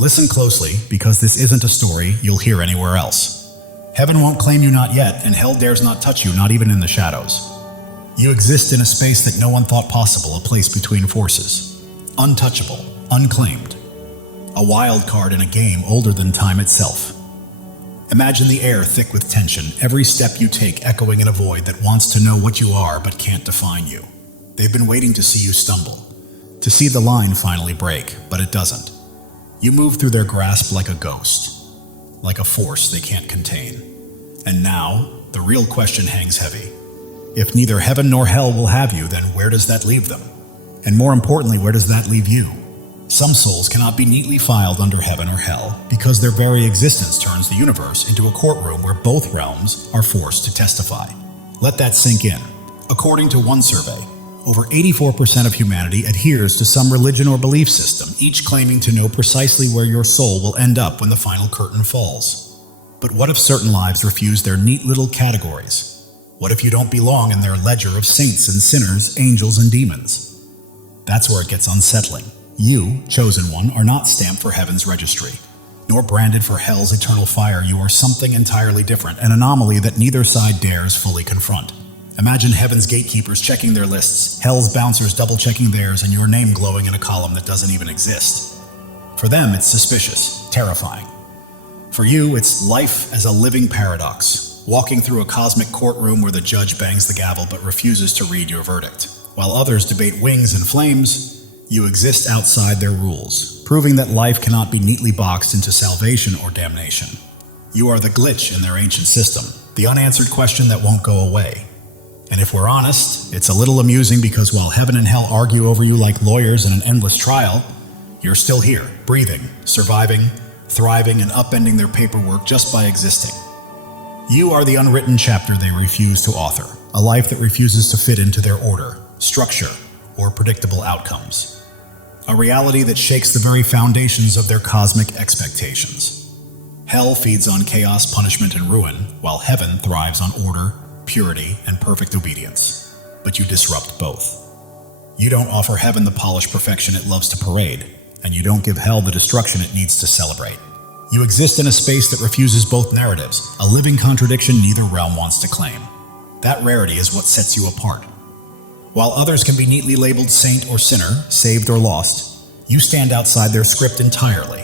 Listen closely, because this isn't a story you'll hear anywhere else. Heaven won't claim you not yet, and hell dares not touch you, not even in the shadows. You exist in a space that no one thought possible, a place between forces. Untouchable, unclaimed. A wild card in a game older than time itself. Imagine the air thick with tension, every step you take echoing in a void that wants to know what you are but can't define you. They've been waiting to see you stumble, to see the line finally break, but it doesn't. You move through their grasp like a ghost, like a force they can't contain. And now, the real question hangs heavy. If neither heaven nor hell will have you, then where does that leave them? And more importantly, where does that leave you? Some souls cannot be neatly filed under heaven or hell because their very existence turns the universe into a courtroom where both realms are forced to testify. Let that sink in. According to one survey, over 84% of humanity adheres to some religion or belief system, each claiming to know precisely where your soul will end up when the final curtain falls. But what if certain lives refuse their neat little categories? What if you don't belong in their ledger of saints and sinners, angels and demons? That's where it gets unsettling. You, chosen one, are not stamped for heaven's registry, nor branded for hell's eternal fire. You are something entirely different, an anomaly that neither side dares fully confront. Imagine heaven's gatekeepers checking their lists, hell's bouncers double-checking theirs, and your name glowing in a column that doesn't even exist. For them, it's suspicious, terrifying. For you, it's life as a living paradox, walking through a cosmic courtroom where the judge bangs the gavel but refuses to read your verdict. While others debate wings and flames, you exist outside their rules, proving that life cannot be neatly boxed into salvation or damnation. You are the glitch in their ancient system, the unanswered question that won't go away. And if we're honest, it's a little amusing because while heaven and hell argue over you like lawyers in an endless trial, you're still here, breathing, surviving, thriving, and upending their paperwork just by existing. You are the unwritten chapter they refuse to author, a life that refuses to fit into their order, structure, or predictable outcomes. A reality that shakes the very foundations of their cosmic expectations. Hell feeds on chaos, punishment, and ruin, while heaven thrives on order, purity, and perfect obedience. But you disrupt both. You don't offer heaven the polished perfection it loves to parade, and you don't give hell the destruction it needs to celebrate. You exist in a space that refuses both narratives, a living contradiction neither realm wants to claim. That rarity is what sets you apart. While others can be neatly labeled saint or sinner, saved or lost, you stand outside their script entirely.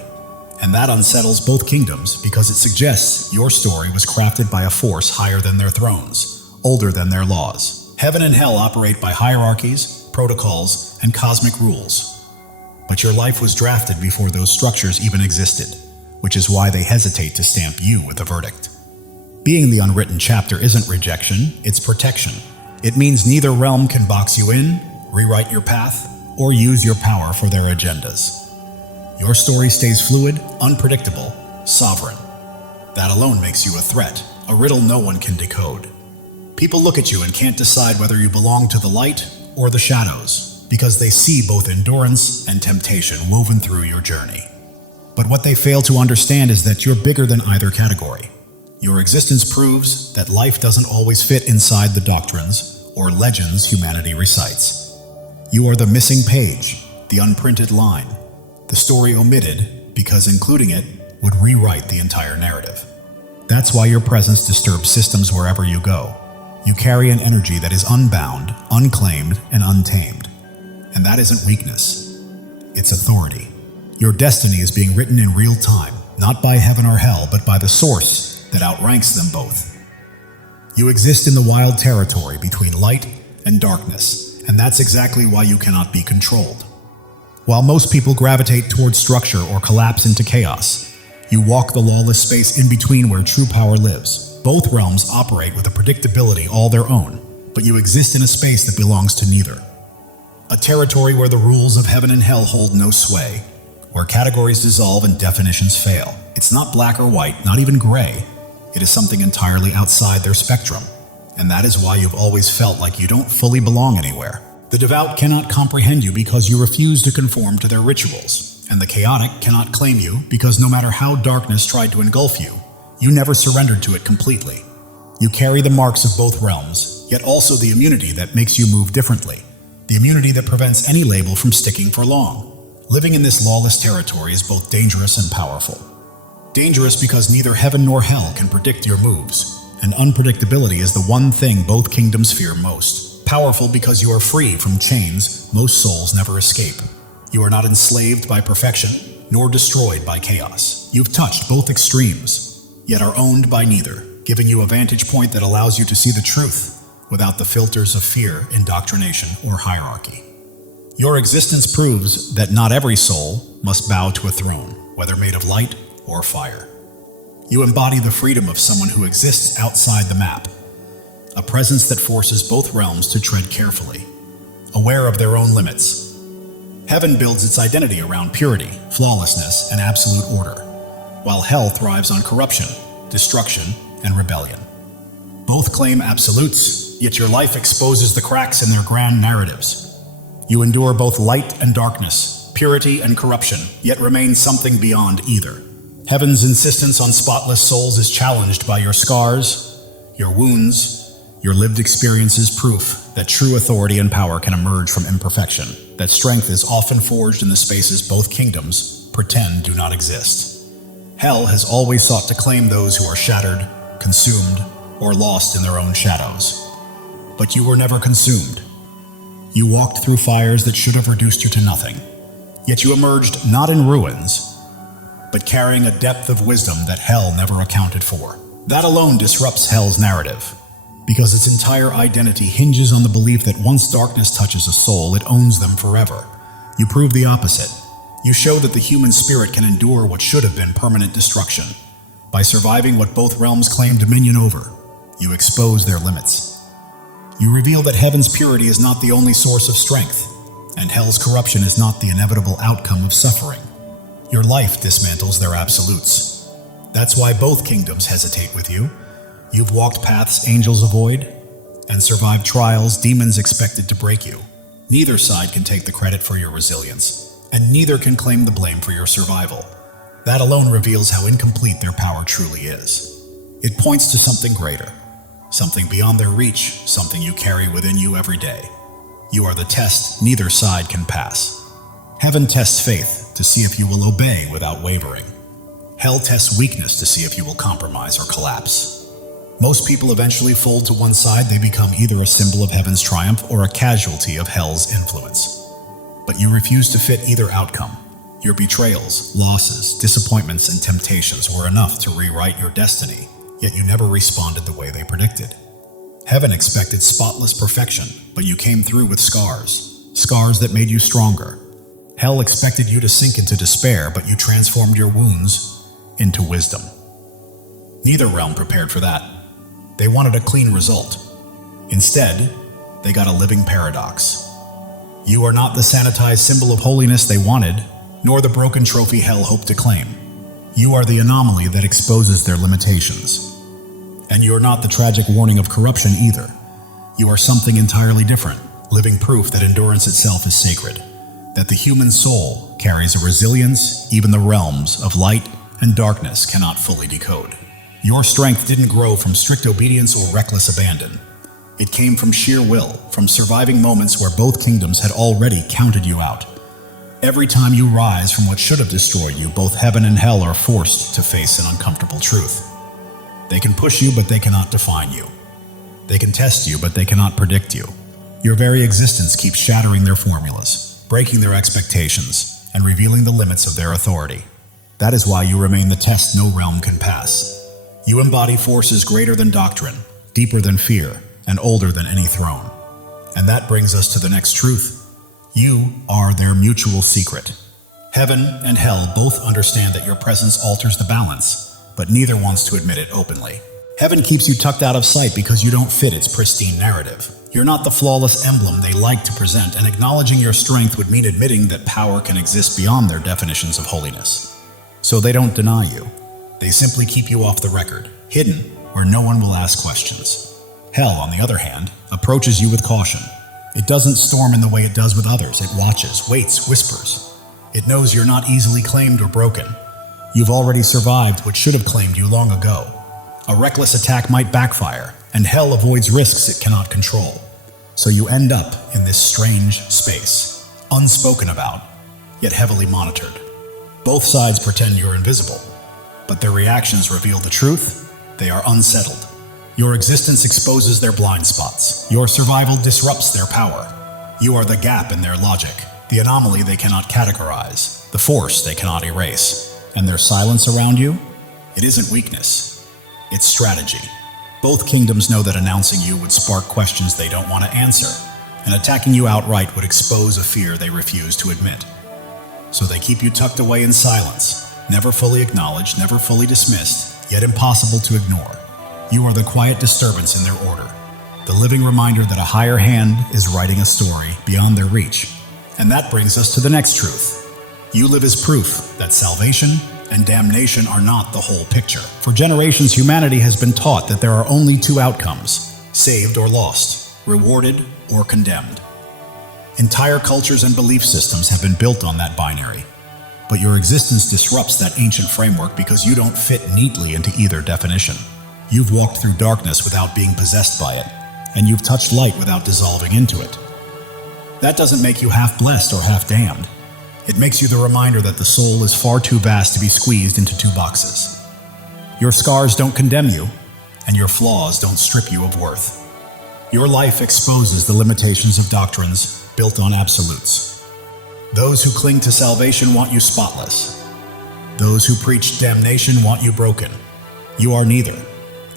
And that unsettles both kingdoms because it suggests your story was crafted by a force higher than their thrones, older than their laws. Heaven and hell operate by hierarchies, protocols, and cosmic rules. But your life was drafted before those structures even existed, which is why they hesitate to stamp you with a verdict. Being the unwritten chapter isn't rejection, it's protection. It means neither realm can box you in, rewrite your path, or use your power for their agendas. Your story stays fluid, unpredictable, sovereign. That alone makes you a threat, a riddle no one can decode. People look at you and can't decide whether you belong to the light or the shadows, because they see both endurance and temptation woven through your journey. But what they fail to understand is that you're bigger than either category. Your existence proves that life doesn't always fit inside the doctrines or legends humanity recites. You are the missing page, the unprinted line, the story omitted because including it would rewrite the entire narrative. That's why your presence disturbs systems wherever you go. You carry an energy that is unbound, unclaimed, and untamed. And that isn't weakness, it's authority. Your destiny is being written in real time, not by heaven or hell, but by the source that outranks them both. You exist in the wild territory between light and darkness, and that's exactly why you cannot be controlled. While most people gravitate towards structure or collapse into chaos, you walk the lawless space in between where true power lives. Both realms operate with a predictability all their own, but you exist in a space that belongs to neither. A territory where the rules of heaven and hell hold no sway, where categories dissolve and definitions fail. It's not black or white, not even gray. It is something entirely outside their spectrum, and that is why you've always felt like you don't fully belong anywhere. The devout cannot comprehend you because you refuse to conform to their rituals, and the chaotic cannot claim you because no matter how darkness tried to engulf you, you never surrendered to it completely. You carry the marks of both realms, yet also the immunity that makes you move differently, the immunity that prevents any label from sticking for long. Living in this lawless territory is both dangerous and powerful. Dangerous because neither heaven nor hell can predict your moves, and unpredictability is the one thing both kingdoms fear most. Powerful because you are free from chains most souls never escape. You are not enslaved by perfection, nor destroyed by chaos. You've touched both extremes, yet are owned by neither, giving you a vantage point that allows you to see the truth without the filters of fear, indoctrination, or hierarchy. Your existence proves that not every soul must bow to a throne, whether made of light or fire. You embody the freedom of someone who exists outside the map, a presence that forces both realms to tread carefully, aware of their own limits. Heaven builds its identity around purity, flawlessness, and absolute order, while hell thrives on corruption, destruction, and rebellion. Both claim absolutes, yet your life exposes the cracks in their grand narratives. You endure both light and darkness, purity and corruption, yet remain something beyond either. Heaven's insistence on spotless souls is challenged by your scars, your wounds, your lived experiences, proof that true authority and power can emerge from imperfection, that strength is often forged in the spaces both kingdoms pretend do not exist. Hell has always sought to claim those who are shattered, consumed, or lost in their own shadows. But you were never consumed. You walked through fires that should have reduced you to nothing, yet you emerged not in ruins, but carrying a depth of wisdom that hell never accounted for. That alone disrupts hell's narrative, because its entire identity hinges on the belief that once darkness touches a soul, it owns them forever. You prove the opposite. You show that the human spirit can endure what should have been permanent destruction. By surviving what both realms claim dominion over, you expose their limits. You reveal that heaven's purity is not the only source of strength, and hell's corruption is not the inevitable outcome of suffering. Your life dismantles their absolutes. That's why both kingdoms hesitate with you. You've walked paths angels avoid, and survived trials demons expected to break you. Neither side can take the credit for your resilience, and neither can claim the blame for your survival. That alone reveals how incomplete their power truly is. It points to something greater, something beyond their reach, something you carry within you every day. You are the test neither side can pass. Heaven tests faith to see if you will obey without wavering. Hell tests weakness to see if you will compromise or collapse. Most people eventually fold to one side. They become either a symbol of heaven's triumph or a casualty of hell's influence. But you refuse to fit either outcome. Your betrayals, losses, disappointments, and temptations were enough to rewrite your destiny, yet you never responded the way they predicted. Heaven expected spotless perfection, but you came through with scars that made you stronger. Hell expected you to sink into despair, but you transformed your wounds into wisdom. Neither realm prepared for that. They wanted a clean result. Instead, they got a living paradox. You are not the sanitized symbol of holiness they wanted, nor the broken trophy hell hoped to claim. You are the anomaly that exposes their limitations. And you are not the tragic warning of corruption either. You are something entirely different, living proof that endurance itself is sacred, that the human soul carries a resilience even the realms of light and darkness cannot fully decode. Your strength didn't grow from strict obedience or reckless abandon. It came from sheer will, from surviving moments where both kingdoms had already counted you out. Every time you rise from what should have destroyed you, both heaven and hell are forced to face an uncomfortable truth. They can push you, but they cannot define you. They can test you, but they cannot predict you. Your very existence keeps shattering their formulas, breaking their expectations, and revealing the limits of their authority. That is why you remain the test no realm can pass. You embody forces greater than doctrine, deeper than fear, and older than any throne. And that brings us to the next truth. You are their mutual secret. Heaven and hell both understand that your presence alters the balance, but neither wants to admit it openly. Heaven keeps you tucked out of sight because you don't fit its pristine narrative. You're not the flawless emblem they like to present, and acknowledging your strength would mean admitting that power can exist beyond their definitions of holiness. So they don't deny you. They simply keep you off the record, hidden where no one will ask questions. Hell, on the other hand, approaches you with caution. It doesn't storm in the way it does with others. It watches, waits, whispers. It knows you're not easily claimed or broken. You've already survived what should have claimed you long ago. A reckless attack might backfire, and hell avoids risks it cannot control. So you end up in this strange space, unspoken about, yet heavily monitored. Both sides pretend you're invisible, but their reactions reveal the truth. They are unsettled. Your existence exposes their blind spots. Your survival disrupts their power. You are the gap in their logic, the anomaly they cannot categorize, the force they cannot erase. And their silence around you? It isn't weakness. It's strategy. Both kingdoms know that announcing you would spark questions they don't want to answer, and attacking you outright would expose a fear they refuse to admit. So they keep you tucked away in silence, never fully acknowledged, never fully dismissed, yet impossible to ignore. You are the quiet disturbance in their order, the living reminder that a higher hand is writing a story beyond their reach. And that brings us to the next truth. You live as proof that salvation and damnation are not the whole picture. For generations, humanity has been taught that there are only two outcomes: saved or lost, rewarded or condemned. Entire cultures and belief systems have been built on that binary. But your existence disrupts that ancient framework because you don't fit neatly into either definition. You've walked through darkness without being possessed by it, and you've touched light without dissolving into it. That doesn't make you half blessed or half damned. It makes you the reminder that the soul is far too vast to be squeezed into two boxes. Your scars don't condemn you, and your flaws don't strip you of worth. Your life exposes the limitations of doctrines built on absolutes. Those who cling to salvation want you spotless. Those who preach damnation want you broken. You are neither,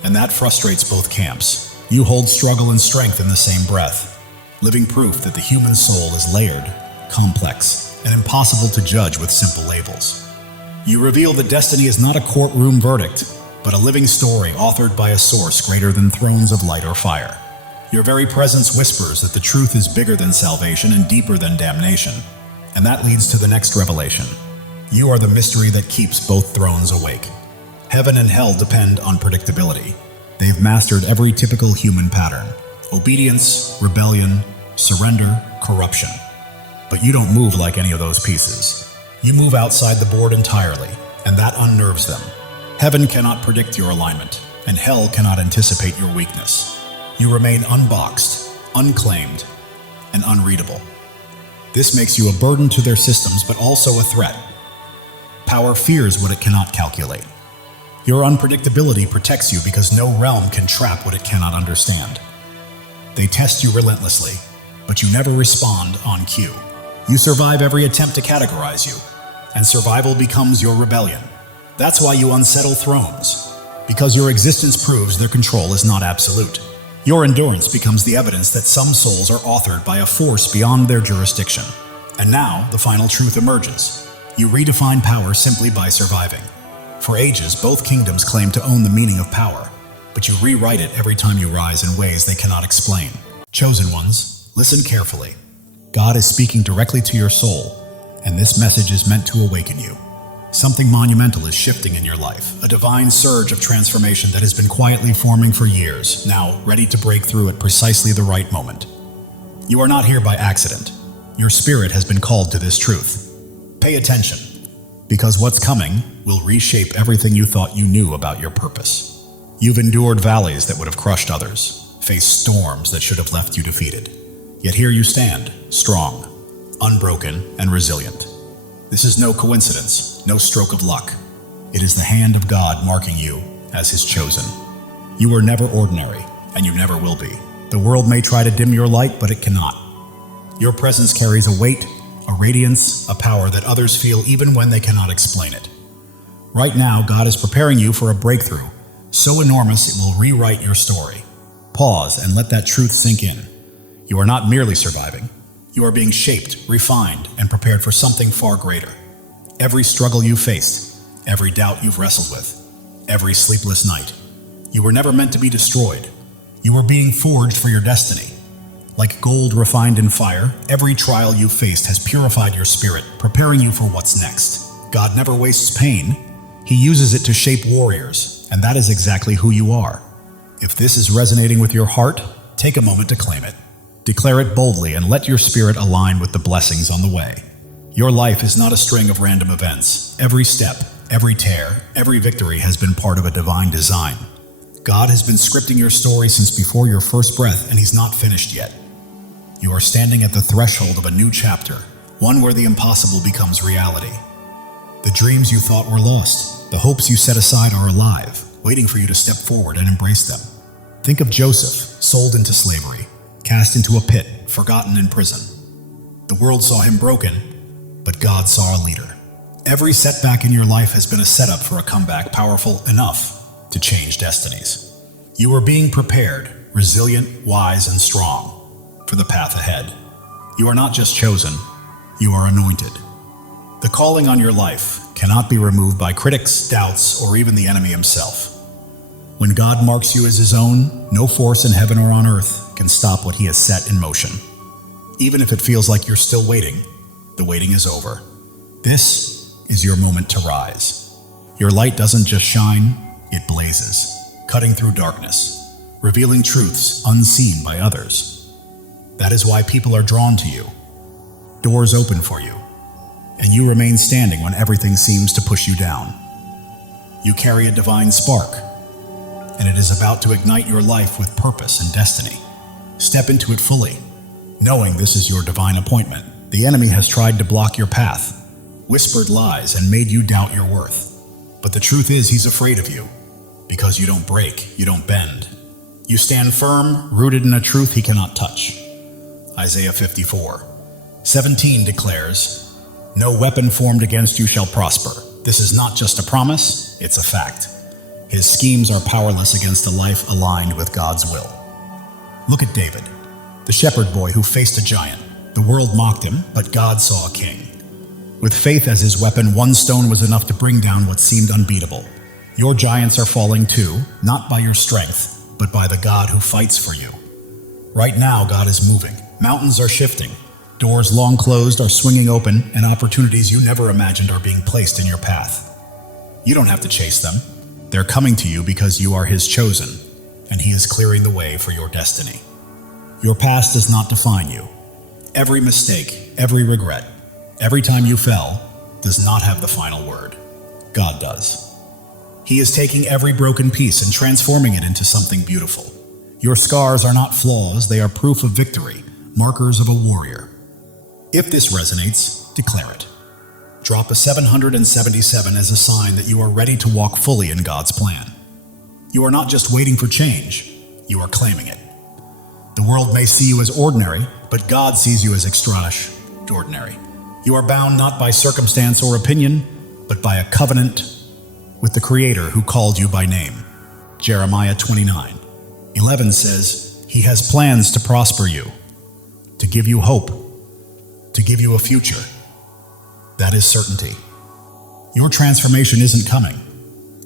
and that frustrates both camps. You hold struggle and strength in the same breath, living proof that the human soul is layered, complex, and impossible to judge with simple labels. You reveal that destiny is not a courtroom verdict, but a living story authored by a source greater than thrones of light or fire. Your very presence whispers that the truth is bigger than salvation and deeper than damnation. And that leads to the next revelation. You are the mystery that keeps both thrones awake. Heaven and hell depend on predictability. They've mastered every typical human pattern: obedience, rebellion, surrender, corruption. But you don't move like any of those pieces. You move outside the board entirely, and that unnerves them. Heaven cannot predict your alignment, and hell cannot anticipate your weakness. You remain unboxed, unclaimed, and unreadable. This makes you a burden to their systems, but also a threat. Power fears what it cannot calculate. Your unpredictability protects you because no realm can trap what it cannot understand. They test you relentlessly, but you never respond on cue. You survive every attempt to categorize you, and survival becomes your rebellion. That's why you unsettle thrones, because your existence proves their control is not absolute. Your endurance becomes the evidence that some souls are authored by a force beyond their jurisdiction. And now, the final truth emerges. You redefine power simply by surviving. For ages, both kingdoms claim to own the meaning of power, but you rewrite it every time you rise in ways they cannot explain. Chosen ones, listen carefully. God is speaking directly to your soul, and this message is meant to awaken you. Something monumental is shifting in your life, a divine surge of transformation that has been quietly forming for years, now ready to break through at precisely the right moment. You are not here by accident. Your spirit has been called to this truth. Pay attention, because what's coming will reshape everything you thought you knew about your purpose. You've endured valleys that would have crushed others, faced storms that should have left you defeated. Yet here you stand, strong, unbroken, and resilient. This is no coincidence, no stroke of luck. It is the hand of God marking you as His chosen. You are never ordinary, and you never will be. The world may try to dim your light, but it cannot. Your presence carries a weight, a radiance, a power that others feel even when they cannot explain it. Right now, God is preparing you for a breakthrough, so enormous it will rewrite your story. Pause and let that truth sink in. You are not merely surviving. You are being shaped, refined, and prepared for something far greater. Every struggle you faced, every doubt you've wrestled with, every sleepless night. You were never meant to be destroyed. You were being forged for your destiny. Like gold refined in fire, every trial you faced has purified your spirit, preparing you for what's next. God never wastes pain. He uses it to shape warriors, and that is exactly who you are. If this is resonating with your heart, take a moment to claim it. Declare it boldly and let your spirit align with the blessings on the way. Your life is not a string of random events. Every step, every tear, every victory has been part of a divine design. God has been scripting your story since before your first breath, and He's not finished yet. You are standing at the threshold of a new chapter, one where the impossible becomes reality. The dreams you thought were lost, the hopes you set aside are alive, waiting for you to step forward and embrace them. Think of Joseph, sold into slavery, cast into a pit, forgotten in prison. The world saw him broken, but God saw a leader. Every setback in your life has been a setup for a comeback powerful enough to change destinies. You are being prepared, resilient, wise, and strong for the path ahead. You are not just chosen, you are anointed. The calling on your life cannot be removed by critics, doubts, or even the enemy himself. When God marks you as his own, no force in heaven or on earth can stop what he has set in motion. Even if it feels like you're still waiting, the waiting is over. This is your moment to rise. Your light doesn't just shine, it blazes, cutting through darkness, revealing truths unseen by others. That is why people are drawn to you. Doors open for you, and you remain standing when everything seems to push you down. You carry a divine spark, and it is about to ignite your life with purpose and destiny. Step into it fully, knowing this is your divine appointment. The enemy has tried to block your path, whispered lies, and made you doubt your worth. But the truth is, he's afraid of you, because you don't break, you don't bend. You stand firm, rooted in a truth he cannot touch. Isaiah 54:17 declares, "No weapon formed against you shall prosper." This is not just a promise, it's a fact. His schemes are powerless against a life aligned with God's will. Look at David, the shepherd boy who faced a giant. The world mocked him, but God saw a king. With faith as his weapon, one stone was enough to bring down what seemed unbeatable. Your giants are falling too, not by your strength, but by the God who fights for you. Right now, God is moving. Mountains are shifting. Doors long closed are swinging open, and opportunities you never imagined are being placed in your path. You don't have to chase them. They're coming to you because you are his chosen, and he is clearing the way for your destiny. Your past does not define you. Every mistake, every regret, every time you fell, does not have the final word. God does. He is taking every broken piece and transforming it into something beautiful. Your scars are not flaws, they are proof of victory, markers of a warrior. If this resonates, declare it. Drop a 777 as a sign that you are ready to walk fully in God's plan. You are not just waiting for change, you are claiming it. The world may see you as ordinary, but God sees you as extraordinary. You are bound not by circumstance or opinion, but by a covenant with the Creator who called you by name. Jeremiah 29:11 says, "He has plans to prosper you, to give you hope, to give you a future." That is certainty. Your transformation isn't coming.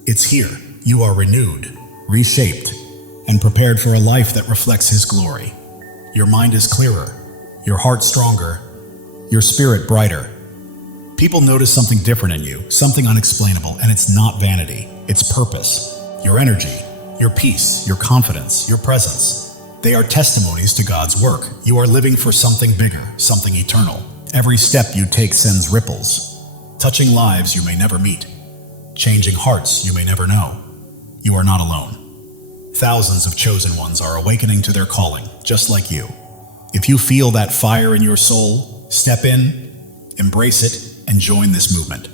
It's here. You are renewed, reshaped, and prepared for a life that reflects his glory. Your mind is clearer, your heart stronger, your spirit brighter. People notice something different in you, something unexplainable, and it's not vanity, it's purpose. Your energy, your peace, your confidence, your presence. They are testimonies to God's work. You are living for something bigger, something eternal. Every step you take sends ripples, touching lives you may never meet, changing hearts you may never know. You are not alone. Thousands of chosen ones are awakening to their calling, just like you. If you feel that fire in your soul, step in, embrace it, and join this movement.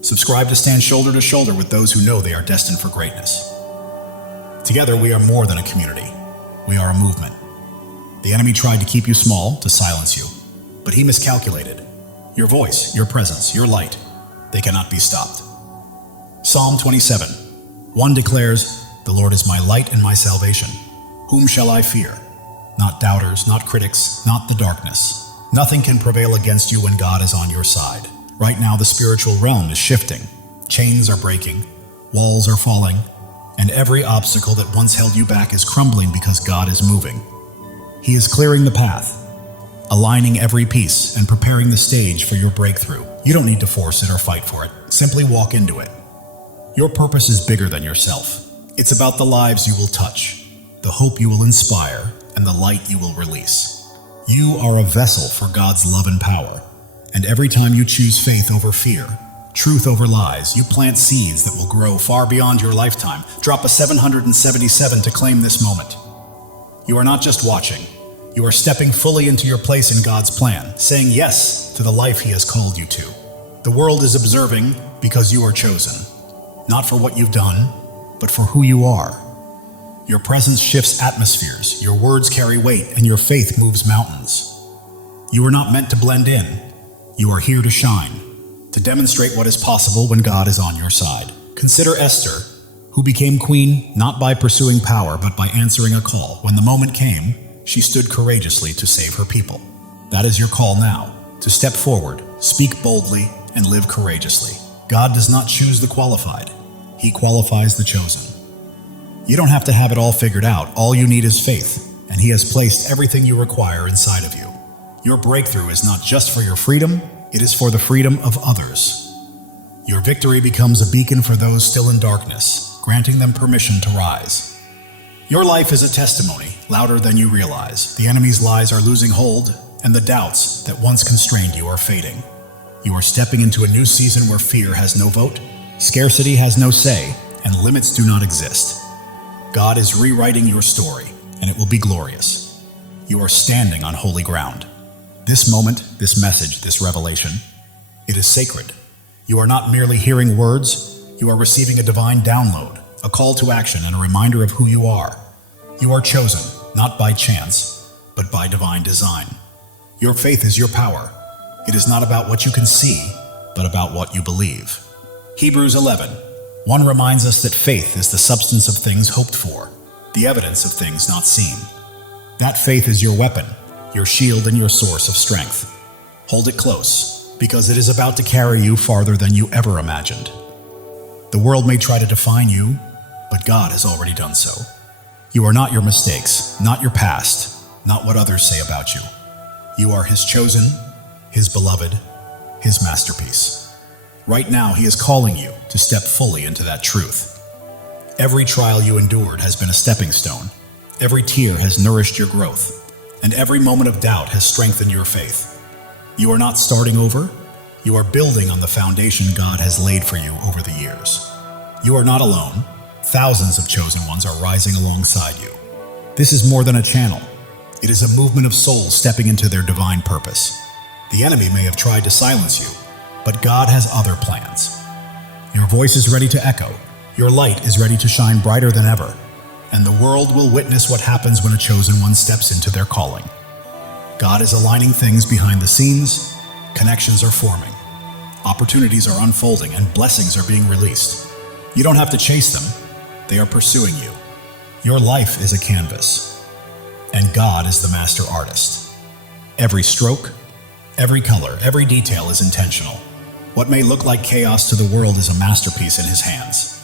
Subscribe to stand shoulder to shoulder with those who know they are destined for greatness. Together, we are more than a community. We are a movement. The enemy tried to keep you small, to silence you, but he miscalculated. Your voice, your presence, your light, they cannot be stopped. Psalm 27:1 declares, "The Lord is my light and my salvation. Whom shall I fear?" Not doubters, not critics, not the darkness. Nothing can prevail against you when God is on your side. Right now, the spiritual realm is shifting. Chains are breaking, walls are falling, and every obstacle that once held you back is crumbling because God is moving. He is clearing the path, aligning every piece and preparing the stage for your breakthrough. You don't need to force it or fight for it. Simply walk into it. Your purpose is bigger than yourself. It's about the lives you will touch, the hope you will inspire, and the light you will release. You are a vessel for God's love and power, and every time you choose faith over fear, truth over lies, you plant seeds that will grow far beyond your lifetime. Drop a 777 to claim this moment. You are not just watching, You are stepping fully into your place in God's plan, saying yes to the life He has called you to. The world is observing because you are chosen, not for what you've done, but for who you are. Your presence shifts atmospheres, your words carry weight, and your faith moves mountains. You are not meant to blend in. You are here to shine, to demonstrate what is possible when God is on your side. Consider Esther, who became queen not by pursuing power, but by answering a call. When the moment came, she stood courageously to save her people. That is your call now, to step forward, speak boldly, and live courageously. God does not choose the qualified. He qualifies the chosen. You don't have to have it all figured out. All you need is faith, and He has placed everything you require inside of you. Your breakthrough is not just for your freedom, it is for the freedom of others. Your victory becomes a beacon for those still in darkness, granting them permission to rise. Your life is a testimony, louder than you realize. The enemy's lies are losing hold, and the doubts that once constrained you are fading. You are stepping into a new season where fear has no vote, scarcity has no say, and limits do not exist. God is rewriting your story, and it will be glorious. You are standing on holy ground. This moment, this message, this revelation, it is sacred. You are not merely hearing words, you are receiving a divine download, a call to action, and a reminder of who you are. You are chosen, not by chance, but by divine design. Your faith is your power. It is not about what you can see, but about what you believe. Hebrews 11:1 reminds us that faith is the substance of things hoped for, the evidence of things not seen. That faith is your weapon, your shield, and your source of strength. Hold it close, because it is about to carry you farther than you ever imagined. The world may try to define you, but God has already done so. You are not your mistakes, not your past, not what others say about you. You are His chosen, His beloved, His masterpiece. Right now, He is calling you to step fully into that truth. Every trial you endured has been a stepping stone. Every tear has nourished your growth, and every moment of doubt has strengthened your faith. You are not starting over. You are building on the foundation God has laid for you over the years. You are not alone. Thousands of chosen ones are rising alongside you. This is more than a channel. It is a movement of souls stepping into their divine purpose. The enemy may have tried to silence you, but God has other plans. Your voice is ready to echo. Your light is ready to shine brighter than ever. And the world will witness what happens when a chosen one steps into their calling. God is aligning things behind the scenes. Connections are forming. Opportunities are unfolding, and blessings are being released. You don't have to chase them. They are pursuing you. Your life is a canvas, and God is the master artist. Every stroke, every color, every detail is intentional. What may look like chaos to the world is a masterpiece in His hands.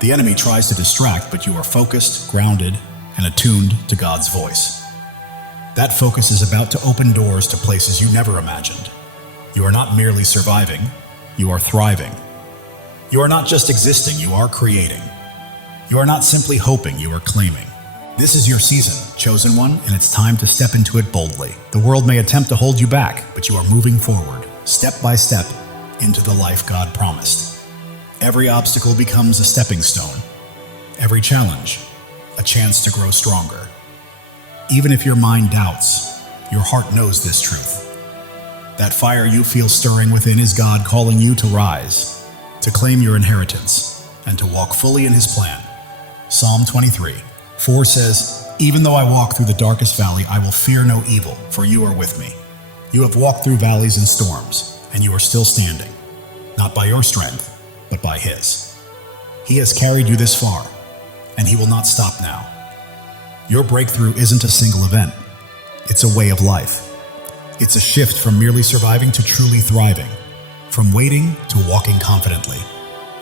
The enemy tries to distract, but you are focused, grounded, and attuned to God's voice. That focus is about to open doors to places you never imagined. You are not merely surviving, you are thriving. You are not just existing, you are creating. You are not simply hoping, you are claiming. This is your season, chosen one, and it's time to step into it boldly. The world may attempt to hold you back, but you are moving forward, step by step, into the life God promised. Every obstacle becomes a stepping stone. Every challenge, a chance to grow stronger. Even if your mind doubts, your heart knows this truth. That fire you feel stirring within is God calling you to rise, to claim your inheritance, and to walk fully in His plan. Psalm 23:4 says, "Even though I walk through the darkest valley, I will fear no evil, for you are with me. You have walked through valleys and storms, and you are still standing, not by your strength, but by His. He has carried you this far, and He will not stop now." Your breakthrough isn't a single event. It's a way of life. It's a shift from merely surviving to truly thriving, from waiting to walking confidently,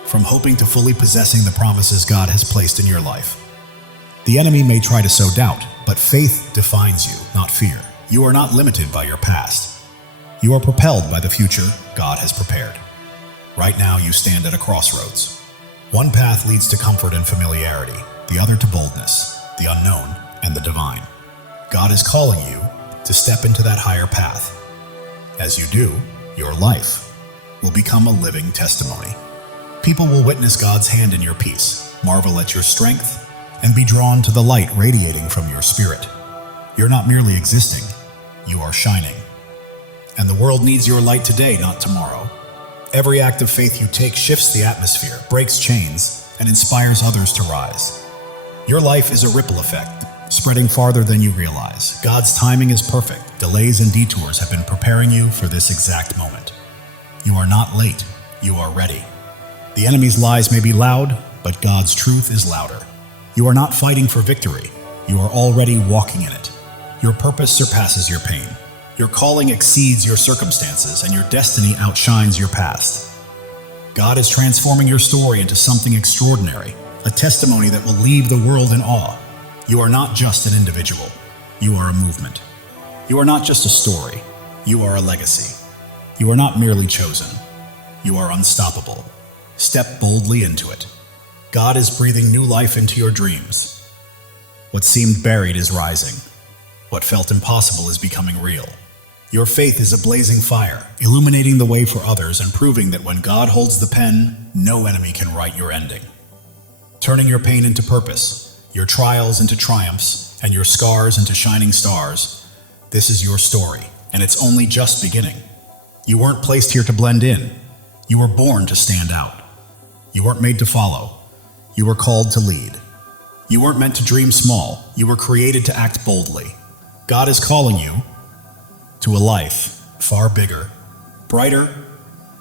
from hoping to fully possessing the promises God has placed in your life. The enemy may try to sow doubt, but faith defines you, not fear. You are not limited by your past. You are propelled by the future God has prepared. Right now, you stand at a crossroads. One path leads to comfort and familiarity, the other to boldness, the unknown, and the divine. God is calling you to step into that higher path. As you do, your life will become a living testimony. People will witness God's hand in your peace, marvel at your strength, and be drawn to the light radiating from your spirit. You're not merely existing, you are shining. And the world needs your light today, not tomorrow. Every act of faith you take shifts the atmosphere, breaks chains, and inspires others to rise. Your life is a ripple effect, spreading farther than you realize. God's timing is perfect. Delays and detours have been preparing you for this exact moment. You are not late, you are ready. The enemy's lies may be loud, but God's truth is louder. You are not fighting for victory, you are already walking in it. Your purpose surpasses your pain. Your calling exceeds your circumstances, and your destiny outshines your past. God is transforming your story into something extraordinary, a testimony that will leave the world in awe. You are not just an individual, you are a movement. You are not just a story, you are a legacy. You are not merely chosen, you are unstoppable. Step boldly into it. God is breathing new life into your dreams. What seemed buried is rising. What felt impossible is becoming real. Your faith is a blazing fire, illuminating the way for others and proving that when God holds the pen, no enemy can write your ending. Turning your pain into purpose, your trials into triumphs, and your scars into shining stars, this is your story, and it's only just beginning. You weren't placed here to blend in. You were born to stand out. You weren't made to follow. You were called to lead. You weren't meant to dream small. You were created to act boldly. God is calling you to a life far bigger, brighter,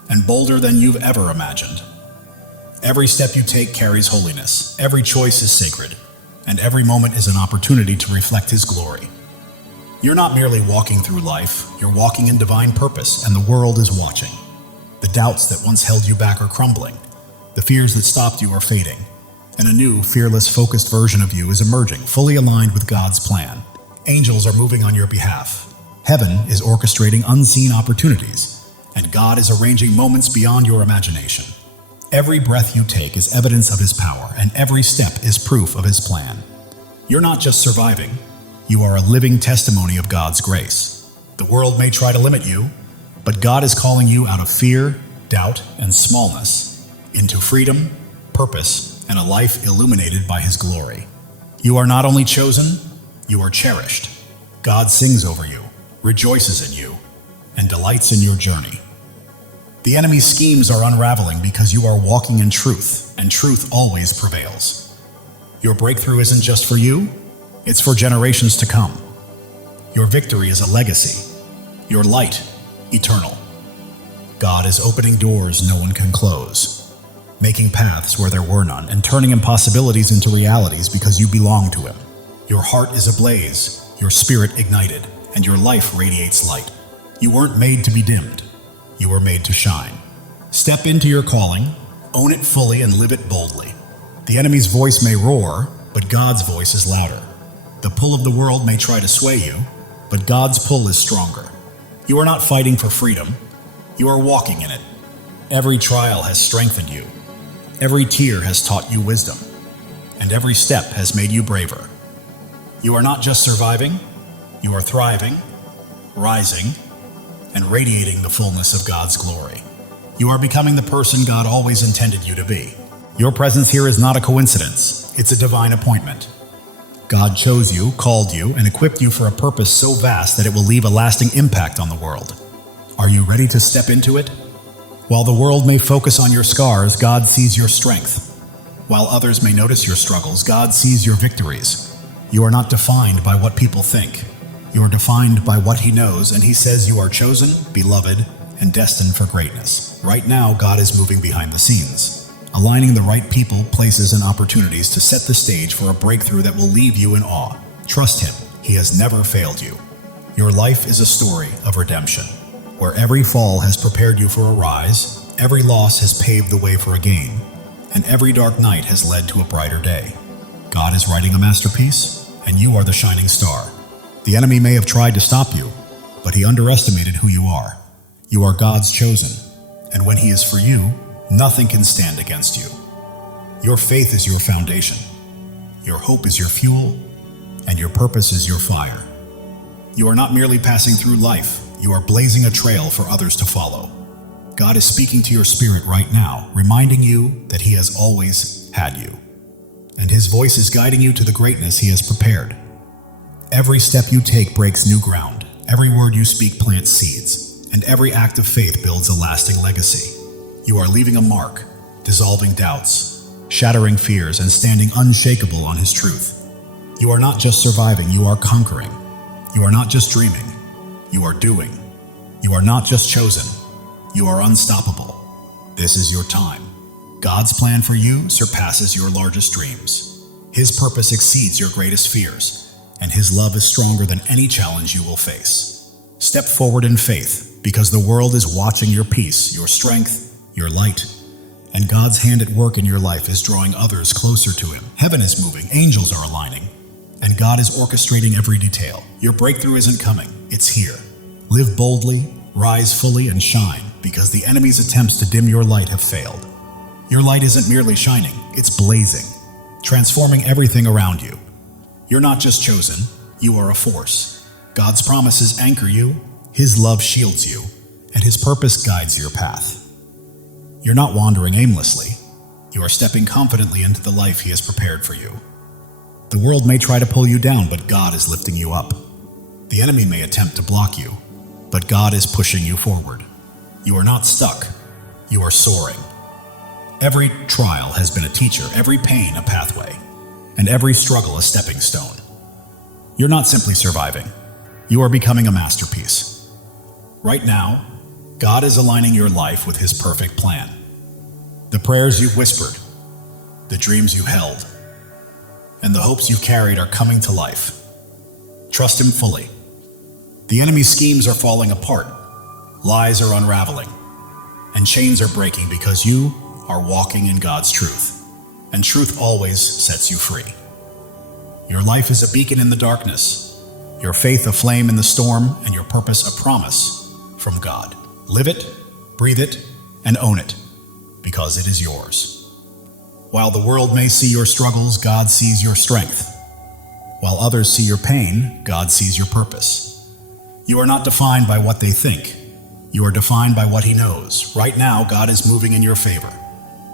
and bolder than you've ever imagined. Every step you take carries holiness, every choice is sacred, and every moment is an opportunity to reflect His glory. You're not merely walking through life, you're walking in divine purpose, and the world is watching. The doubts that once held you back are crumbling, the fears that stopped you are fading, and a new, fearless, focused version of you is emerging, fully aligned with God's plan. Angels are moving on your behalf. Heaven is orchestrating unseen opportunities, and God is arranging moments beyond your imagination. Every breath you take is evidence of His power, and every step is proof of His plan. You're not just surviving, you are a living testimony of God's grace. The world may try to limit you, but God is calling you out of fear, doubt, and smallness into freedom, purpose, and a life illuminated by His glory. You are not only chosen, you are cherished. God sings over you, rejoices in you, and delights in your journey. The enemy's schemes are unraveling because you are walking in truth, and truth always prevails. Your breakthrough isn't just for you, it's for generations to come. Your victory is a legacy, your light eternal. God is opening doors no one can close, making paths where there were none, and turning impossibilities into realities because you belong to Him. Your heart is ablaze, your spirit ignited, and your life radiates light. You weren't made to be dimmed. You were made to shine. Step into your calling, own it fully, and live it boldly. The enemy's voice may roar, but God's voice is louder. The pull of the world may try to sway you, but God's pull is stronger. You are not fighting for freedom. You are walking in it. Every trial has strengthened you. Every tear has taught you wisdom. And every step has made you braver. You are not just surviving, you are thriving, rising, and radiating the fullness of God's glory. You are becoming the person God always intended you to be. Your presence here is not a coincidence, it's a divine appointment. God chose you, called you, and equipped you for a purpose so vast that it will leave a lasting impact on the world. Are you ready to step into it? While the world may focus on your scars, God sees your strength. While others may notice your struggles, God sees your victories. You are not defined by what people think. You are defined by what He knows, and He says you are chosen, beloved, and destined for greatness. Right now, God is moving behind the scenes, aligning the right people, places, and opportunities to set the stage for a breakthrough that will leave you in awe. Trust Him. He has never failed you. Your life is a story of redemption, where every fall has prepared you for a rise, every loss has paved the way for a gain, and every dark night has led to a brighter day. God is writing a masterpiece, and you are the shining star. The enemy may have tried to stop you, but he underestimated who you are. You are God's chosen, and when He is for you, nothing can stand against you. Your faith is your foundation, your hope is your fuel, and your purpose is your fire. You are not merely passing through life, you are blazing a trail for others to follow. God is speaking to your spirit right now, reminding you that He has always had you, and His voice is guiding you to the greatness He has prepared. Every step you take breaks new ground. Every word you speak plants seeds. And every act of faith builds a lasting legacy. You are leaving a mark, dissolving doubts, shattering fears, and standing unshakable on His truth. You are not just surviving, you are conquering. You are not just dreaming, you are doing. You are not just chosen, you are unstoppable. This is your time. God's plan for you surpasses your largest dreams. His purpose exceeds your greatest fears, and His love is stronger than any challenge you will face. Step forward in faith, because the world is watching your peace, your strength, your light, and God's hand at work in your life is drawing others closer to Him. Heaven is moving, angels are aligning, and God is orchestrating every detail. Your breakthrough isn't coming, it's here. Live boldly, rise fully, and shine, because the enemy's attempts to dim your light have failed. Your light isn't merely shining, it's blazing, transforming everything around you. You're not just chosen, you are a force. God's promises anchor you, His love shields you, and His purpose guides your path. You're not wandering aimlessly, you are stepping confidently into the life He has prepared for you. The world may try to pull you down, but God is lifting you up. The enemy may attempt to block you, but God is pushing you forward. You are not stuck, you are soaring. Every trial has been a teacher, every pain a pathway, and every struggle a stepping stone. You're not simply surviving, you are becoming a masterpiece. Right now, God is aligning your life with His perfect plan. The prayers you've whispered, the dreams you held, and the hopes you've carried are coming to life. Trust Him fully. The enemy's schemes are falling apart, lies are unraveling, and chains are breaking because you are walking in God's truth, and truth always sets you free. Your life is a beacon in the darkness, your faith a flame in the storm, and your purpose a promise from God. Live it, breathe it, and own it, because it is yours. While the world may see your struggles, God sees your strength. While others see your pain, God sees your purpose. You are not defined by what they think. You are defined by what He knows. Right now, God is moving in your favor.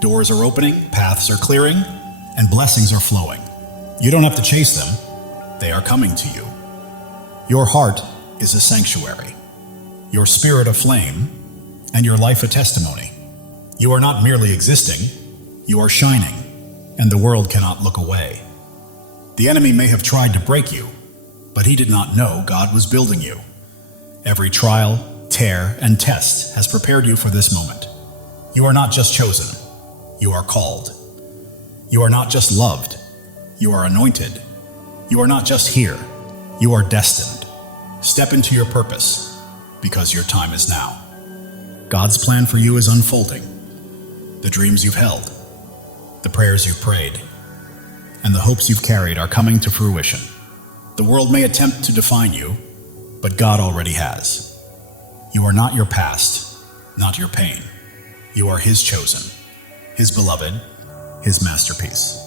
Doors are opening, paths are clearing, and blessings are flowing. You don't have to chase them. They are coming to you. Your heart is a sanctuary, your spirit a flame, and your life a testimony. You are not merely existing, you are shining, and the world cannot look away. The enemy may have tried to break you, but he did not know God was building you. Every trial, tear, and test has prepared you for this moment. You are not just chosen, you are called. You are not just loved, you are anointed. You are not just here, you are destined. Step into your purpose, because your time is now. God's plan for you is unfolding. The dreams you've held, the prayers you've prayed, and the hopes you've carried are coming to fruition. The world may attempt to define you, but God already has. You are not your past, not your pain. You are His chosen, His beloved, His masterpiece.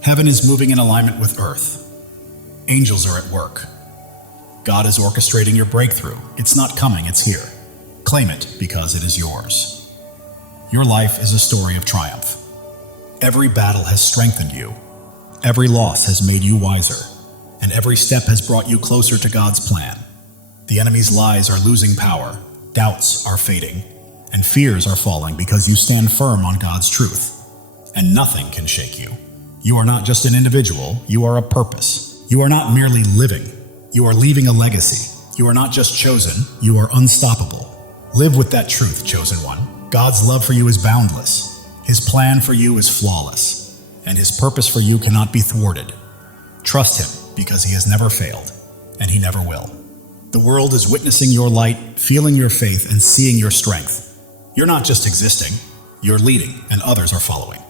Heaven is moving in alignment with earth. Angels are at work. God is orchestrating your breakthrough. It's not coming, it's here. Claim it, because it is yours. Your life is a story of triumph. Every battle has strengthened you. Every loss has made you wiser. And every step has brought you closer to God's plan. The enemy's lies are losing power, doubts are fading, and fears are falling because you stand firm on God's truth. And nothing can shake you. You are not just an individual, you are a purpose. You are not merely living, you are leaving a legacy. You are not just chosen, you are unstoppable. Live with that truth, chosen one. God's love for you is boundless. His plan for you is flawless, and His purpose for you cannot be thwarted. Trust Him, because He has never failed, and He never will. The world is witnessing your light, feeling your faith, and seeing your strength. You're not just existing, you're leading, and others are following.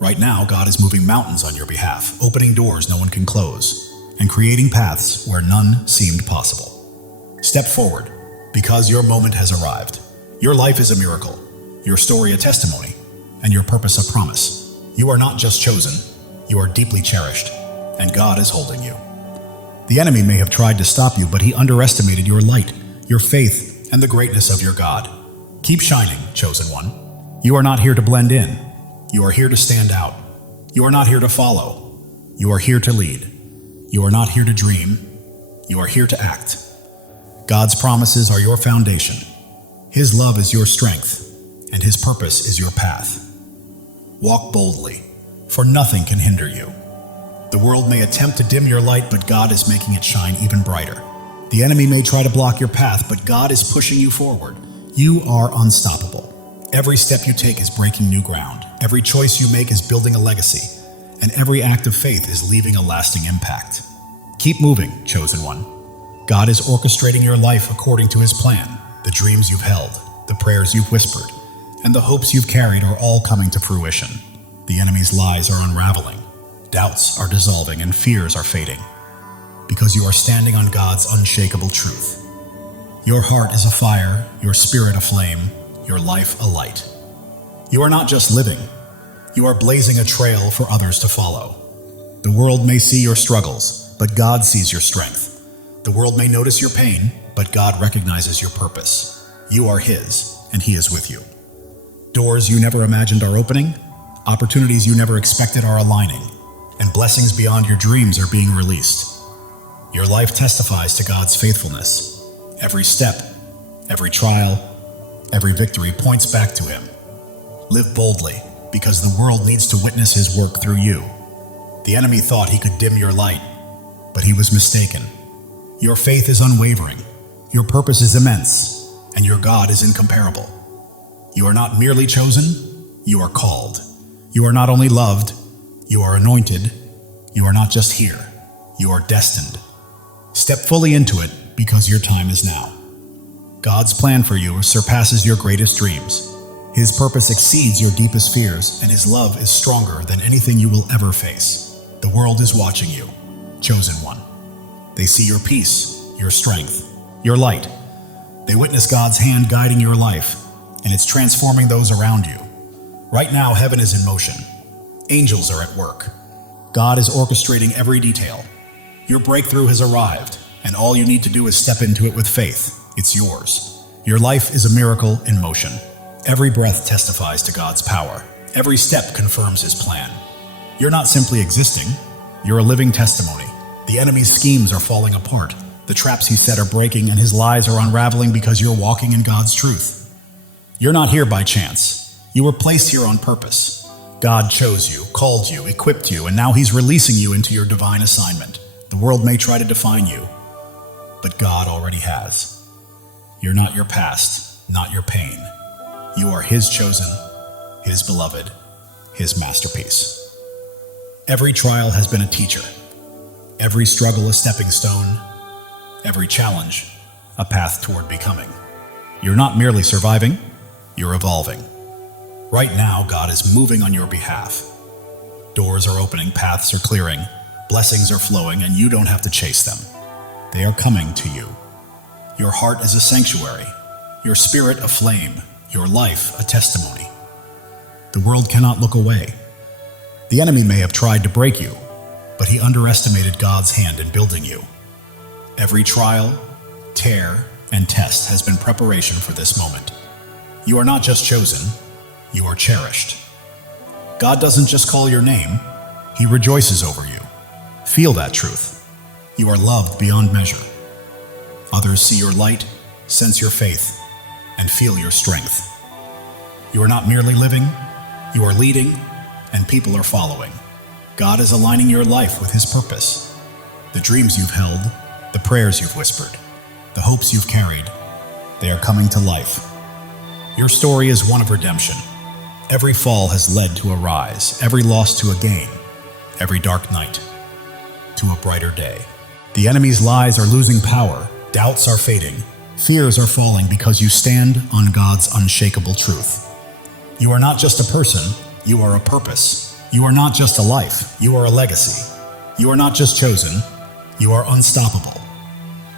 Right now, God is moving mountains on your behalf, opening doors no one can close, and creating paths where none seemed possible. Step forward, because your moment has arrived. Your life is a miracle, your story a testimony, and your purpose a promise. You are not just chosen, you are deeply cherished, and God is holding you. The enemy may have tried to stop you, but he underestimated your light, your faith, and the greatness of your God. Keep shining, chosen one. You are not here to blend in. You are here to stand out. You are not here to follow. You are here to lead. You are not here to dream. You are here to act. God's promises are your foundation. His love is your strength, and His purpose is your path. Walk boldly, for nothing can hinder you. The world may attempt to dim your light, but God is making it shine even brighter. The enemy may try to block your path, but God is pushing you forward. You are unstoppable. Every step you take is breaking new ground. Every choice you make is building a legacy, and every act of faith is leaving a lasting impact. Keep moving, chosen one. God is orchestrating your life according to His plan. The dreams you've held, the prayers you've whispered, and the hopes you've carried are all coming to fruition. The enemy's lies are unraveling, doubts are dissolving, and fears are fading, because you are standing on God's unshakable truth. Your heart is a fire, your spirit a flame, your life a light. You are not just living, you are blazing a trail for others to follow. The world may see your struggles, but God sees your strength. The world may notice your pain, but God recognizes your purpose. You are His, and He is with you. Doors you never imagined are opening, opportunities you never expected are aligning, and blessings beyond your dreams are being released. Your life testifies to God's faithfulness. Every step, every trial, every victory points back to Him. Live boldly, because the world needs to witness His work through you. The enemy thought he could dim your light, but he was mistaken. Your faith is unwavering, your purpose is immense, and your God is incomparable. You are not merely chosen, you are called. You are not only loved, you are anointed. You are not just here, you are destined. Step fully into it, because your time is now. God's plan for you surpasses your greatest dreams. His purpose exceeds your deepest fears, and His love is stronger than anything you will ever face. The world is watching you, chosen one. They see your peace, your strength, your light. They witness God's hand guiding your life, and it's transforming those around you. Right now, heaven is in motion. Angels are at work. God is orchestrating every detail. Your breakthrough has arrived, and all you need to do is step into it with faith. It's yours. Your life is a miracle in motion. Every breath testifies to God's power. Every step confirms His plan. You're not simply existing, you're a living testimony. The enemy's schemes are falling apart. The traps he set are breaking, and his lies are unraveling because you're walking in God's truth. You're not here by chance. You were placed here on purpose. God chose you, called you, equipped you, and now He's releasing you into your divine assignment. The world may try to define you, but God already has. You're not your past, not your pain. You are His chosen, His beloved, His masterpiece. Every trial has been a teacher. Every struggle a stepping stone. Every challenge a path toward becoming. You're not merely surviving, you're evolving. Right now, God is moving on your behalf. Doors are opening, paths are clearing, blessings are flowing, and you don't have to chase them. They are coming to you. Your heart is a sanctuary, your spirit a flame, your life a testimony. The world cannot look away. The enemy may have tried to break you, but he underestimated God's hand in building you. Every trial, tear, and test has been preparation for this moment. You are not just chosen, you are cherished. God doesn't just call your name, He rejoices over you. Feel that truth. You are loved beyond measure. Others see your light, sense your faith, and feel your strength. You are not merely living, you are leading, and people are following. God is aligning your life with His purpose. The dreams you've held, the prayers you've whispered, the hopes you've carried, they are coming to life. Your story is one of redemption. Every fall has led to a rise, every loss to a gain, every dark night to a brighter day. The enemy's lies are losing power, doubts are fading, fears are falling because you stand on God's unshakable truth. You are not just a person, you are a purpose. You are not just a life, you are a legacy. You are not just chosen, you are unstoppable.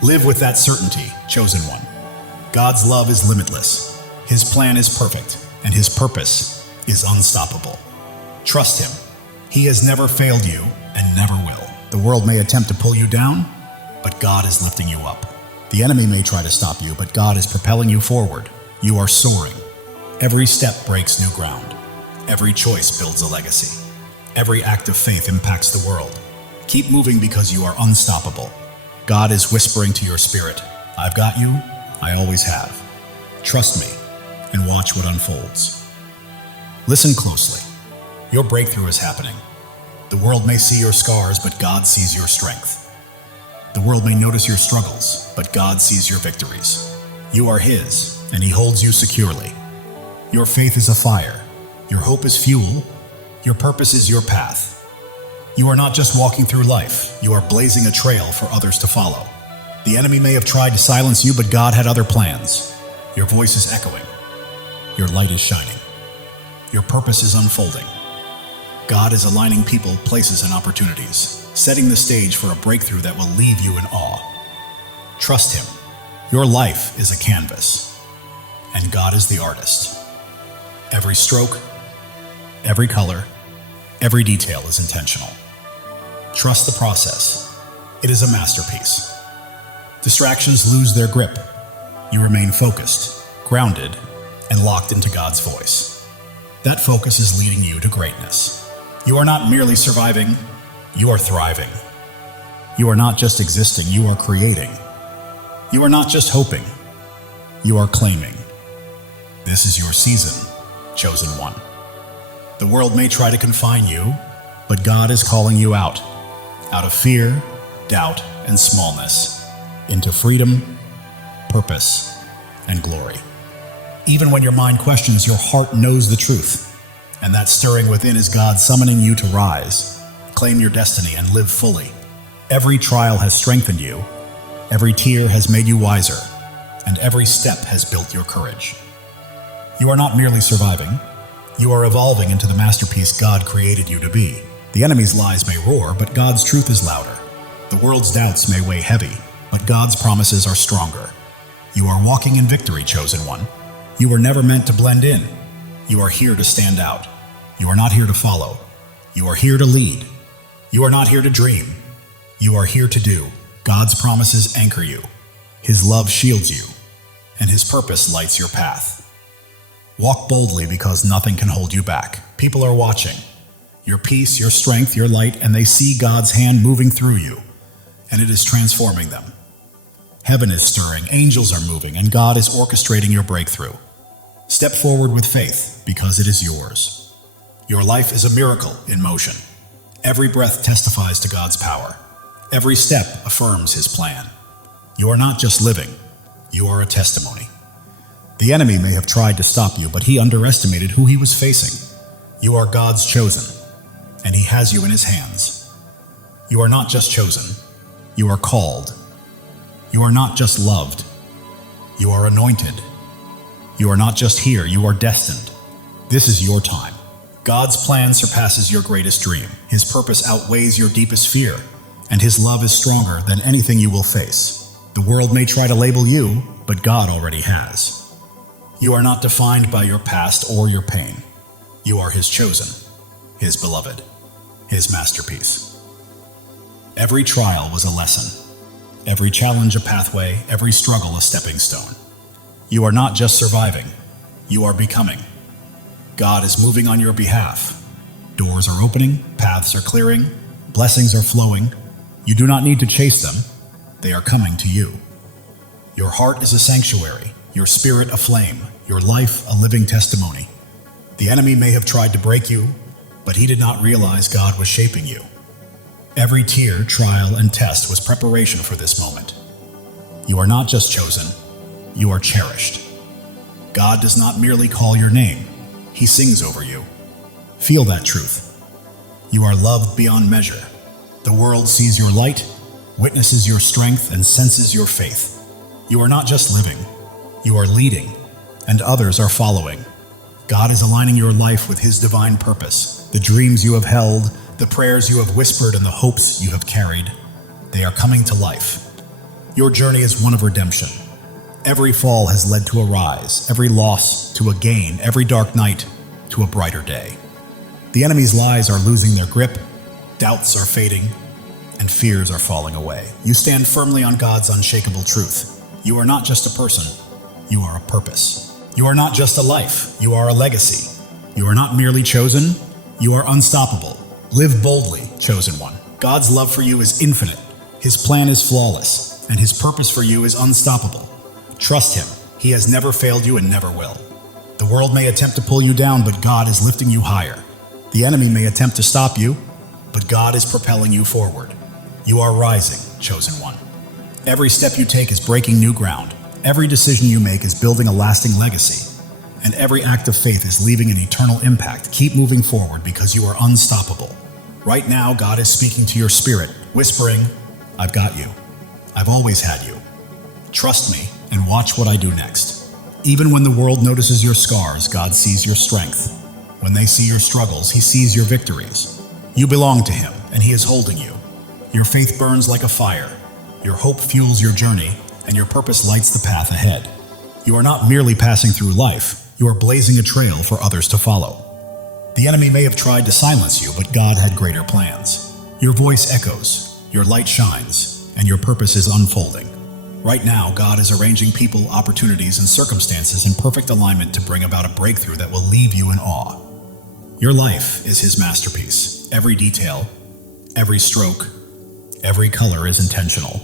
Live with that certainty, chosen one. God's love is limitless, His plan is perfect, and His purpose is unstoppable. Trust Him. He has never failed you and never will. The world may attempt to pull you down, but God is lifting you up. The enemy may try to stop you, but God is propelling you forward. You are soaring. Every step breaks new ground. Every choice builds a legacy. Every act of faith impacts the world. Keep moving because you are unstoppable. God is whispering to your spirit, I've got you, I always have. Trust me, and watch what unfolds. Listen closely. Your breakthrough is happening. The world may see your scars, but God sees your strength. The world may notice your struggles, but God sees your victories. You are His, and He holds you securely. Your faith is a fire. Your hope is fuel. Your purpose is your path. You are not just walking through life, you are blazing a trail for others to follow. The enemy may have tried to silence you, but God had other plans. Your voice is echoing. Your light is shining. Your purpose is unfolding. God is aligning people, places, and opportunities, setting the stage for a breakthrough that will leave you in awe. Trust Him. Your life is a canvas, and God is the artist. Every stroke, every color, every detail is intentional. Trust the process. It is a masterpiece. Distractions lose their grip. You remain focused, grounded, and locked into God's voice. That focus is leading you to greatness. You are not merely surviving, you are thriving. You are not just existing, you are creating. You are not just hoping, you are claiming. This is your season, chosen one. The world may try to confine you, but God is calling you out of fear, doubt, and smallness, into freedom, purpose, and glory. Even when your mind questions, your heart knows the truth, and that stirring within is God summoning you to rise, claim your destiny, and live fully. Every trial has strengthened you, every tear has made you wiser, and every step has built your courage. You are not merely surviving, you are evolving into the masterpiece God created you to be. The enemy's lies may roar, but God's truth is louder. The world's doubts may weigh heavy, but God's promises are stronger. You are walking in victory, chosen one. You were never meant to blend in. You are here to stand out. You are not here to follow. You are here to lead. You are not here to dream. You are here to do. God's promises anchor you. His love shields you, and His purpose lights your path. Walk boldly because nothing can hold you back. People are watching. Your peace, your strength, your light, and they see God's hand moving through you, and it is transforming them. Heaven is stirring, angels are moving, and God is orchestrating your breakthrough. Step forward with faith, because it is yours. Your life is a miracle in motion. Every breath testifies to God's power. Every step affirms His plan. You are not just living, you are a testimony. The enemy may have tried to stop you, but he underestimated who he was facing. You are God's chosen, and He has you in His hands. You are not just chosen, you are called. You are not just loved, you are anointed. You are not just here, you are destined. This is your time. God's plan surpasses your greatest dream. His purpose outweighs your deepest fear, and His love is stronger than anything you will face. The world may try to label you, but God already has. You are not defined by your past or your pain. You are His chosen, His beloved, His masterpiece. Every trial was a lesson. Every challenge a pathway, every struggle a stepping stone. You are not just surviving, you are becoming. God is moving on your behalf. Doors are opening, paths are clearing, blessings are flowing. You do not need to chase them, they are coming to you. Your heart is a sanctuary, your spirit a flame, your life a living testimony. The enemy may have tried to break you, but he did not realize God was shaping you. Every tear, trial, and test was preparation for this moment. You are not just chosen, you are cherished. God does not merely call your name, He sings over you. Feel that truth. You are loved beyond measure. The world sees your light, witnesses your strength, and senses your faith. You are not just living, you are leading, and others are following. God is aligning your life with His divine purpose. The dreams you have held, the prayers you have whispered, and the hopes you have carried, they are coming to life. Your journey is one of redemption. Every fall has led to a rise, every loss to a gain, every dark night to a brighter day. The enemy's lies are losing their grip, doubts are fading, and fears are falling away. You stand firmly on God's unshakable truth. You are not just a person, you are a purpose. You are not just a life, you are a legacy. You are not merely chosen, you are unstoppable. Live boldly, chosen one. God's love for you is infinite, His plan is flawless, and His purpose for you is unstoppable. Trust Him. He has never failed you and never will. The world may attempt to pull you down, but God is lifting you higher. The enemy may attempt to stop you, but God is propelling you forward. You are rising, chosen one. Every step you take is breaking new ground. Every decision you make is building a lasting legacy. And every act of faith is leaving an eternal impact. Keep moving forward because you are unstoppable. Right now, God is speaking to your spirit, whispering, "I've got you. I've always had you. Trust me and watch what I do next." Even when the world notices your scars, God sees your strength. When they see your struggles, He sees your victories. You belong to Him, and He is holding you. Your faith burns like a fire. Your hope fuels your journey, and your purpose lights the path ahead. You are not merely passing through life. You are blazing a trail for others to follow. The enemy may have tried to silence you, but God had greater plans. Your voice echoes, your light shines, and your purpose is unfolding. Right now, God is arranging people, opportunities, and circumstances in perfect alignment to bring about a breakthrough that will leave you in awe. Your life is His masterpiece. Every detail, every stroke, every color is intentional.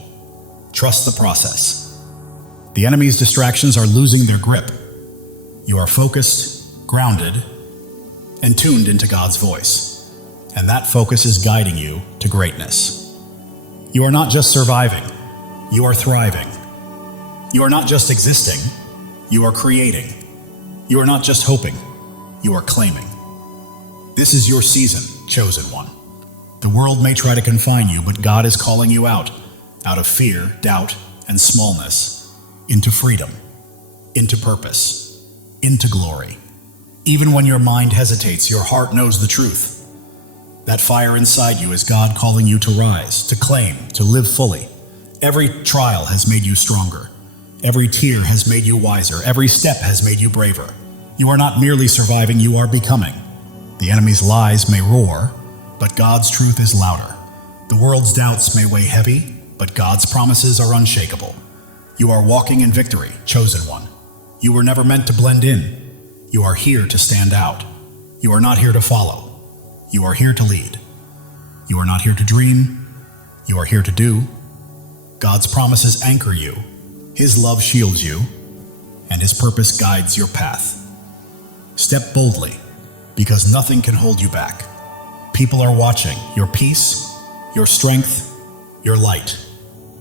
Trust the process. The enemy's distractions are losing their grip. You are focused, grounded, and tuned into God's voice. And that focus is guiding you to greatness. You are not just surviving, you are thriving. You are not just existing, you are creating. You are not just hoping, you are claiming. This is your season, chosen one. The world may try to confine you, but God is calling you out of fear, doubt, and smallness, into freedom, into purpose, into glory. Even when your mind hesitates, your heart knows the truth. That fire inside you is God calling you to rise, to claim, to live fully. Every trial has made you stronger. Every tear has made you wiser. Every step has made you braver. You are not merely surviving, you are becoming. The enemy's lies may roar, but God's truth is louder. The world's doubts may weigh heavy, but God's promises are unshakable. You are walking in victory, chosen one. You were never meant to blend in. You are here to stand out. You are not here to follow. You are here to lead. You are not here to dream. You are here to do. God's promises anchor you. His love shields you, and His purpose guides your path. Step boldly, because nothing can hold you back. People are watching your peace, your strength, your light,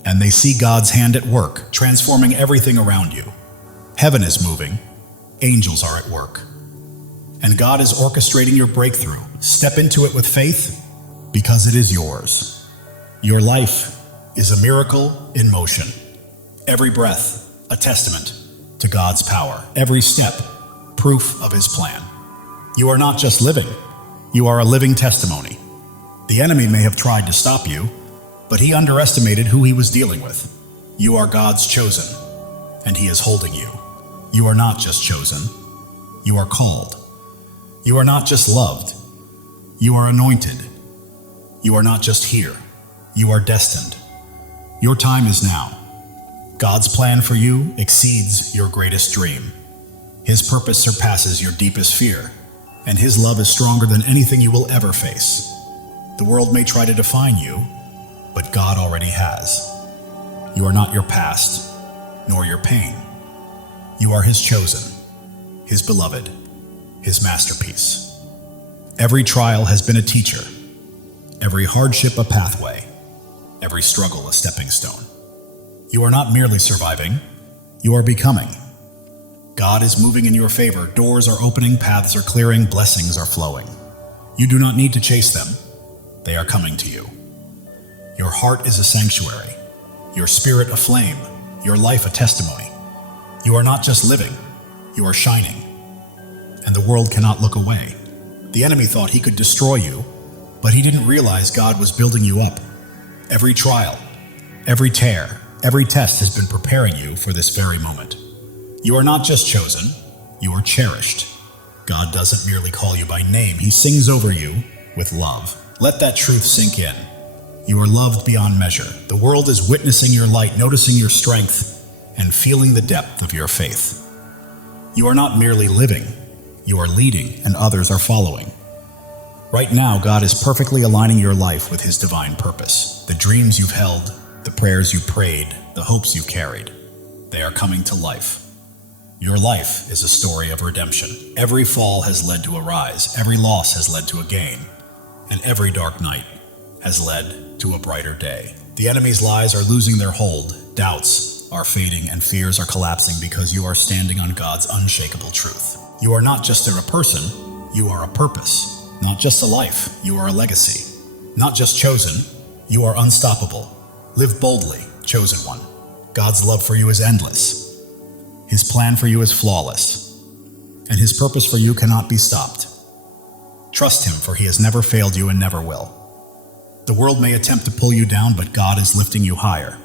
and they see God's hand at work, transforming everything around you. Heaven is moving, angels are at work, and God is orchestrating your breakthrough. Step into it with faith, because it is yours. Your life is a miracle in motion. Every breath, a testament to God's power. Every step, proof of His plan. You are not just living, you are a living testimony. The enemy may have tried to stop you, but he underestimated who he was dealing with. You are God's chosen, and He is holding you. You are not just chosen, you are called. You are not just loved, you are anointed. You are not just here, you are destined. Your time is now. God's plan for you exceeds your greatest dream. His purpose surpasses your deepest fear, and His love is stronger than anything you will ever face. The world may try to define you, but God already has. You are not your past, nor your pain. You are His chosen, His beloved, His masterpiece. Every trial has been a teacher, every hardship a pathway, every struggle a stepping stone. You are not merely surviving, you are becoming. God is moving in your favor. Doors are opening, paths are clearing, blessings are flowing. You do not need to chase them. They are coming to you. Your heart is a sanctuary, your spirit a flame, your life a testimony. You are not just living, you are shining. And the world cannot look away. The enemy thought he could destroy you, but he didn't realize God was building you up. Every trial, every tear, every test has been preparing you for this very moment. You are not just chosen, you are cherished. God doesn't merely call you by name, He sings over you with love. Let that truth sink in. You are loved beyond measure. The world is witnessing your light, noticing your strength, and feeling the depth of your faith. You are not merely living, you are leading, and others are following. Right now, God is perfectly aligning your life with His divine purpose. The dreams you've held, the prayers you prayed, the hopes you carried, they are coming to life. Your life is a story of redemption. Every fall has led to a rise, every loss has led to a gain, and every dark night has led to a brighter day. The enemy's lies are losing their hold, doubts are fading, and fears are collapsing because you are standing on God's unshakable truth. You are not just a person, you are a purpose. Not just a life, you are a legacy. Not just chosen, you are unstoppable. Live boldly, chosen one. God's love for you is endless. His plan for you is flawless. And His purpose for you cannot be stopped. Trust Him, for He has never failed you and never will. The world may attempt to pull you down, but God is lifting you higher.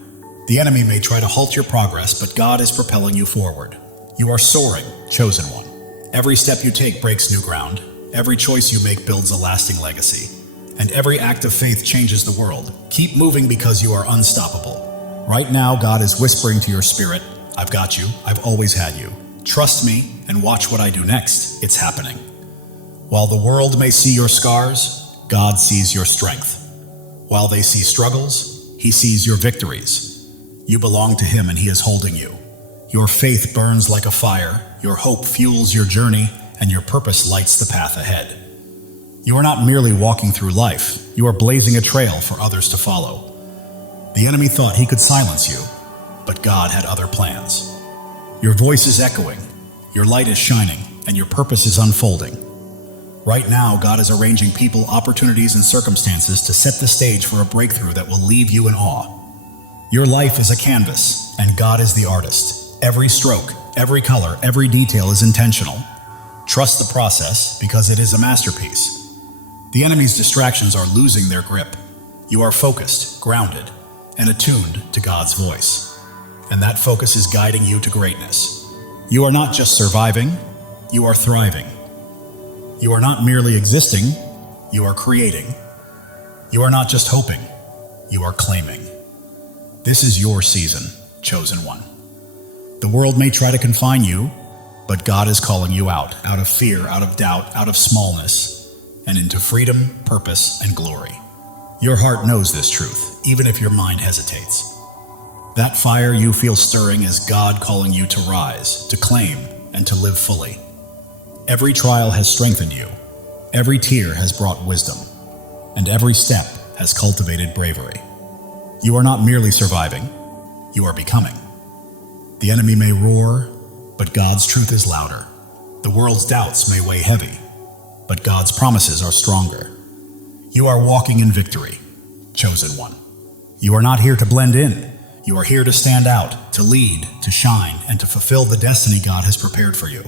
The enemy may try to halt your progress, but God is propelling you forward. You are soaring, chosen one. Every step you take breaks new ground. Every choice you make builds a lasting legacy. And every act of faith changes the world. Keep moving because you are unstoppable. Right now, God is whispering to your spirit, I've got you, I've always had you. Trust me and watch what I do next. It's happening. While the world may see your scars, God sees your strength. While they see struggles, He sees your victories. You belong to Him and He is holding you. Your faith burns like a fire, your hope fuels your journey, and your purpose lights the path ahead. You are not merely walking through life, you are blazing a trail for others to follow. The enemy thought he could silence you, but God had other plans. Your voice is echoing, your light is shining, and your purpose is unfolding. Right now, God is arranging people, opportunities, and circumstances to set the stage for a breakthrough that will leave you in awe. Your life is a canvas, and God is the artist. Every stroke, every color, every detail is intentional. Trust the process because it is a masterpiece. The enemy's distractions are losing their grip. You are focused, grounded, and attuned to God's voice. And that focus is guiding you to greatness. You are not just surviving, you are thriving. You are not merely existing, you are creating. You are not just hoping, you are claiming. This is your season, chosen one. The world may try to confine you, but God is calling you out of fear, out of doubt, out of smallness, and into freedom, purpose, and glory. Your heart knows this truth, even if your mind hesitates. That fire you feel stirring is God calling you to rise, to claim, and to live fully. Every trial has strengthened you, every tear has brought wisdom, and every step has cultivated bravery. You are not merely surviving, you are becoming. The enemy may roar, but God's truth is louder. The world's doubts may weigh heavy, but God's promises are stronger. You are walking in victory, chosen one. You are not here to blend in. You are here to stand out, to lead, to shine, and to fulfill the destiny God has prepared for you.